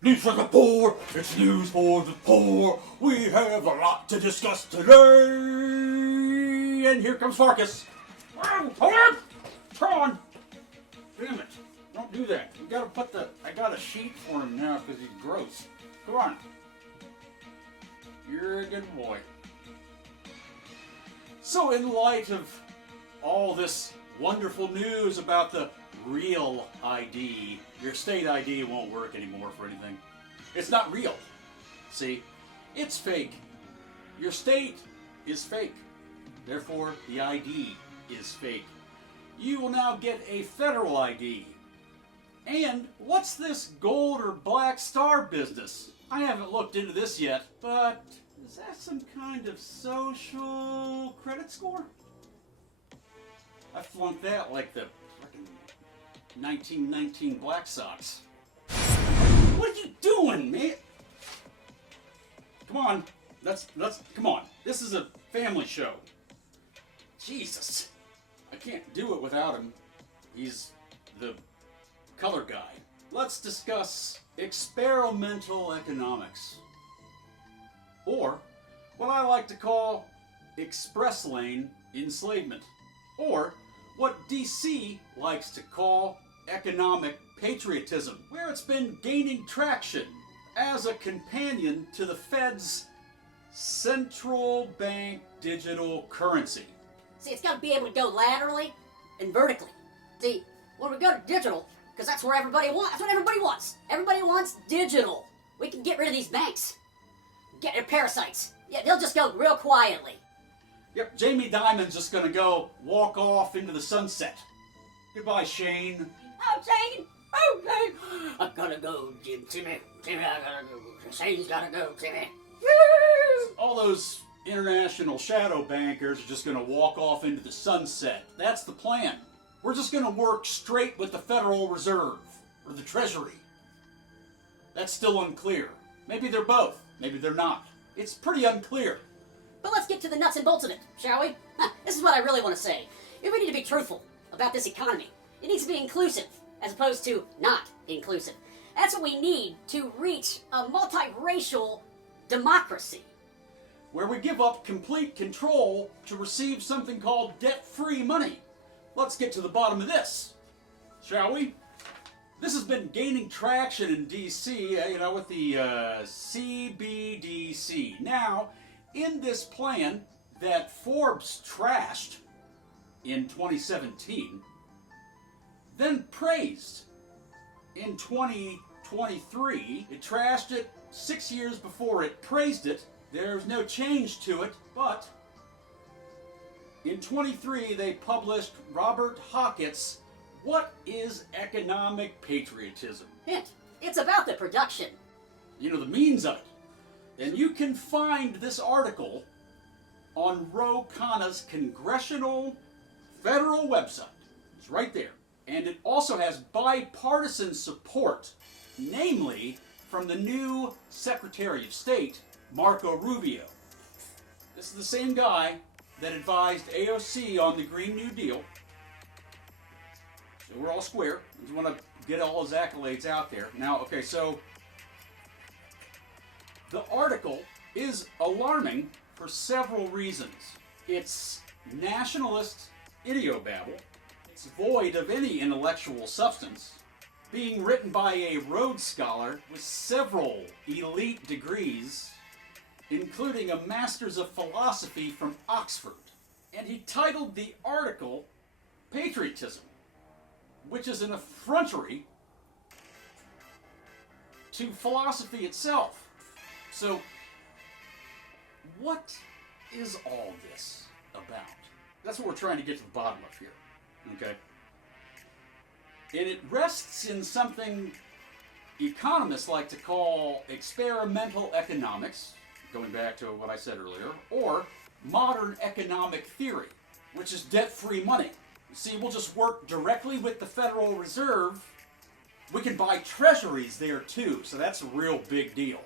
News for the poor, it's news for the poor. We have a lot to discuss today. And here comes Farkas. Hold on! Turn on! Damn it. Don't do that. We gotta put I got a sheet for him now because he's gross. Come on. You're a good boy. So in light of all this wonderful news about the real ID, your state ID won't work anymore for anything. It's not real. See? It's fake. Your state is fake. Therefore, the ID is fake. You will now get a federal ID. And what's this gold or black star business? I haven't looked into this yet, but is that some kind of social credit score? I flunked that like the frickin' 1919 Black Sox. What are you doing, man? Come on, come on. This is a family show. Jesus, I can't do it without him. He's the color guy. Let's discuss experimental economics, or what I like to call express lane enslavement, or what DC likes to call economic patriotism, where it's been gaining traction as a companion to the Fed's central bank digital currency. See, it's got to be able to go laterally and vertically. See, when we go to digital, because that's where everybody wants. That's what everybody wants. Everybody wants digital. We can get rid of these banks. Get rid of parasites. Yeah, they'll just go real quietly. Yep, Jamie Dimon's just gonna go walk off into the sunset. Goodbye, Shane. Oh, Shane! Oh, Shane! I gotta go, Timmy. Timmy, I gotta go. Shane's gotta go, Timmy. All those international shadow bankers are just gonna walk off into the sunset. That's the plan. We're just gonna work straight with the Federal Reserve, or the Treasury. That's still unclear. Maybe they're both. Maybe they're not. It's pretty unclear. But let's get to the nuts and bolts of it, shall we? This is what I really want to say. If we need to be truthful about this economy, it needs to be inclusive, as opposed to not inclusive. That's what we need to reach a multiracial democracy. Where we give up complete control to receive something called debt-free money. Let's get to the bottom of this, shall we? This has been gaining traction in DC, with the CBDC. Now, in this plan that Forbes trashed in 2017, then praised in 2023, it trashed it 6 years before it praised it. There's no change to it, but in 23 they published Robert Hockett's What is Economic Patriotism? Hint, it's about the production. The means of it. And you can find this article on Ro Khanna's Congressional Federal website. It's right there. And it also has bipartisan support, namely from the new Secretary of State, Marco Rubio. This is the same guy that advised AOC on the Green New Deal. So we're all square. I just want to get all his accolades out there. Now, okay, so the article is alarming for several reasons. It's nationalist idiobabble. It's void of any intellectual substance. Being written by a Rhodes scholar with several elite degrees, including a Master's of Philosophy from Oxford. And he titled the article Patriotism, which is an effrontery to philosophy itself. So, what is all this about? That's what we're trying to get to the bottom of here, okay? And it rests in something economists like to call experimental economics, going back to what I said earlier, or modern economic theory, which is debt-free money. See, we'll just work directly with the Federal Reserve. We can buy treasuries there too, so that's a real big deal.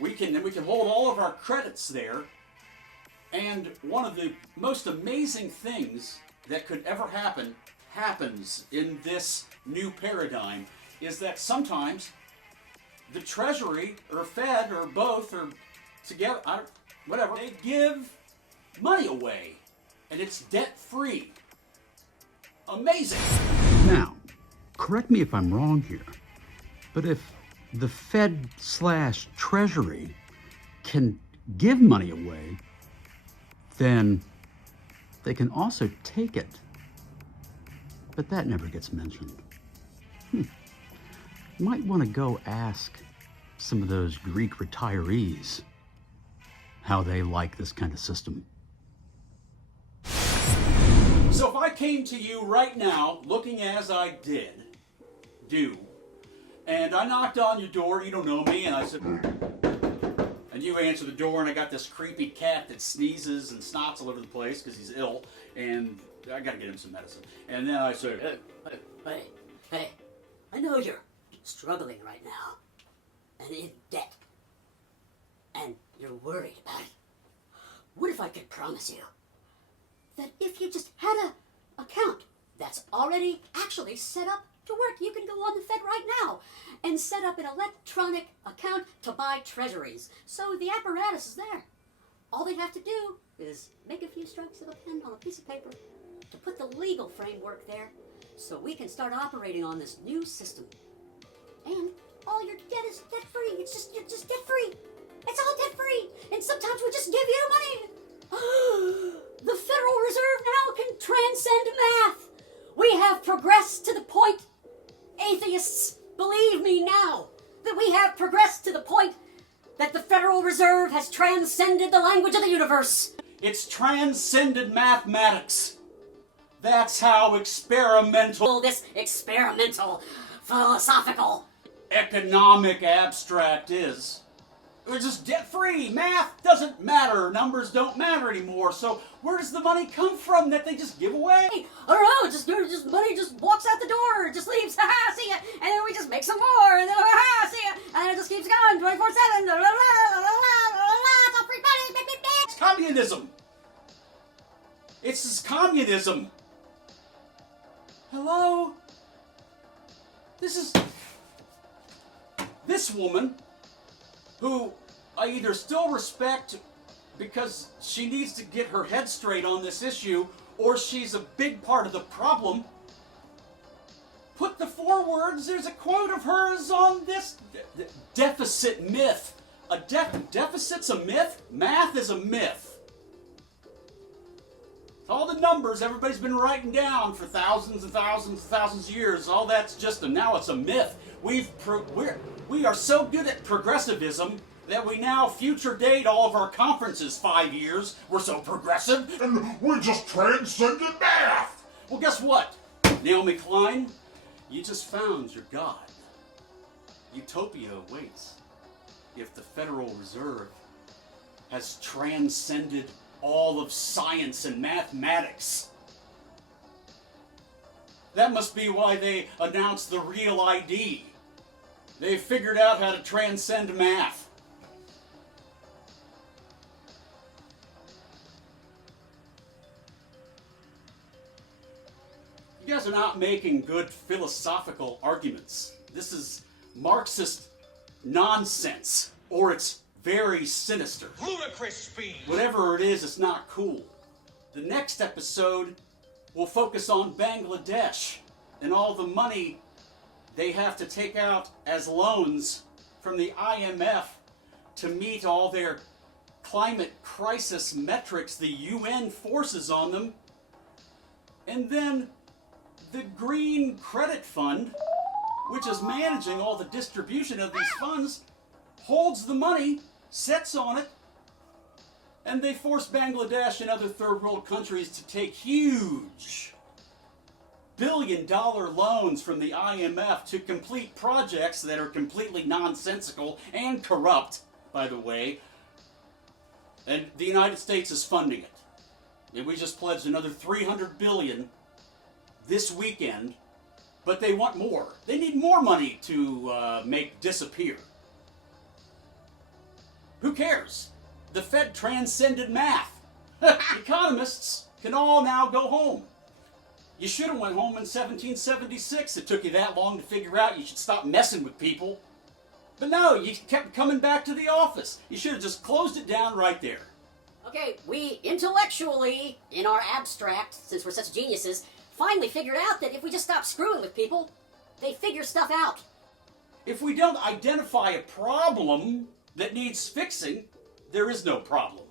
We can hold all of our credits there, and one of the most amazing things that could ever happen happens in this new paradigm is that sometimes the Treasury or Fed or both or together, whatever, they give money away and it's debt-free. Amazing. Now, correct me if I'm wrong here, but if the Fed/Treasury can give money away, then they can also take it. But that never gets mentioned. Might want to go ask some of those Greek retirees how they like this kind of system. So if I came to you right now, looking as I do, and I knocked on your door, you don't know me, and I said, and you answer the door, and I got this creepy cat that sneezes and snots all over the place because he's ill, and I gotta get him some medicine. And then I say, Hey, I know you're struggling right now, and in debt, and you're worried about it. What if I could promise you that if you just had an account that's already actually set up to work, you can go on the Fed right now and set up an electronic account to buy treasuries. So the apparatus is there. All they have to do is make a few strokes of a pen on a piece of paper to put the legal framework there so we can start operating on this new system. And all your debt is debt-free. You're just debt-free. It's all debt-free. And sometimes we just give you money. The Federal Reserve now can transcend math. We have progressed to the point, atheists, believe me now, that we have progressed to the point that the Federal Reserve has transcended the language of the universe. it's transcended mathematics. That's how experimental, This experimental, philosophical, economic abstract is. We're just debt-free. Math doesn't matter. Numbers don't matter anymore. So where does the money come from that they just give away? I don't know, just money just walks out the door, just leaves, haha, see ya, and then we just make some more, and then haha, see ya, and then it just keeps going, 24/7, la la la la la la, it's all free money, beep, beep, beep. It's communism. It's this communism. Hello? This woman, who I either still respect because she needs to get her head straight on this issue, or she's a big part of the problem, put the 4 words, there's a quote of hers on this deficit myth. A deficit's a myth? Math is a myth. All the numbers everybody's been writing down for thousands and thousands and thousands of years, all that's just now it's a myth. We are so good at progressivism that we now future date all of our conferences 5 years. We're so progressive. And we just transcended math! Well, guess what? Naomi Klein, you just found your God. Utopia awaits if the Federal Reserve has transcended all of science and mathematics. That must be why they announced the real ID. They figured out how to transcend math. You guys are not making good philosophical arguments. This is Marxist nonsense, or it's very sinister. Ludicrous speed. Whatever it is, it's not cool. The next episode will focus on Bangladesh and all the money they have to take out as loans from the IMF to meet all their climate crisis metrics the UN forces on them. And then the Green Credit Fund, which is managing all the distribution of these funds, holds the money, sits on it, and they force Bangladesh and other third world countries to take huge billion-dollar loans from the IMF to complete projects that are completely nonsensical and corrupt, by the way. And the United States is funding it. And we just pledged another $300 billion this weekend, but they want more. They need more money to make disappear. Who cares? The Fed transcended math. Economists can all now go home. You should have went home in 1776. It took you that long to figure out you should stop messing with people. But no, you kept coming back to the office. You should have just closed it down right there. Okay, we intellectually, in our abstract, since we're such geniuses, finally figured out that if we just stop screwing with people, they figure stuff out. If we don't identify a problem that needs fixing, there is no problem.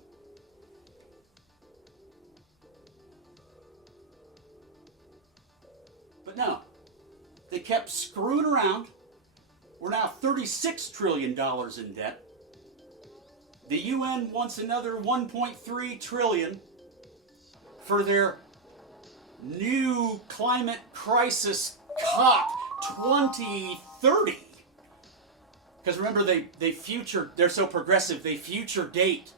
But no, they kept screwing around. We're now $36 trillion in debt. The UN wants another $1.3 trillion for their new climate crisis COP 2030. Because remember, they're so progressive, they future date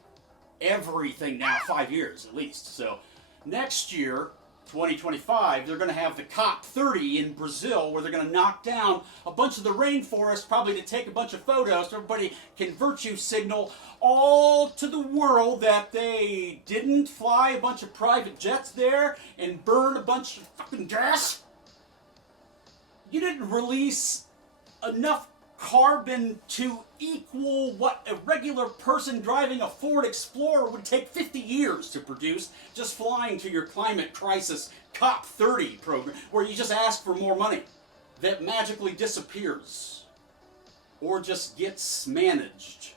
everything now 5 years at least. So next year, 2025, they're going to have the COP 30 in Brazil, where they're going to knock down a bunch of the rainforest, probably to take a bunch of photos so everybody can virtue signal all to the world that they didn't fly a bunch of private jets there and burn a bunch of fucking gas. You didn't release enough carbon to equal what a regular person driving a Ford Explorer would take 50 years to produce, just flying to your climate crisis COP 30 program, where you just ask for more money that magically disappears or just gets managed.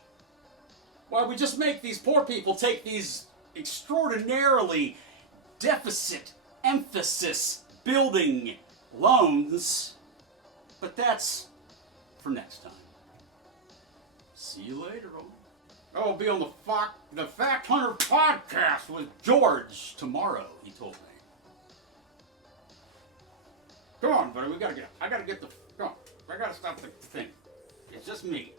Why, we just make these poor people take these extraordinarily deficit emphasis building loans, but that's for next time. See you later. I'll be on the Fact Hunter podcast with George tomorrow, he told me. Come on, buddy, I gotta get come on. I gotta stop the thing. It's just me.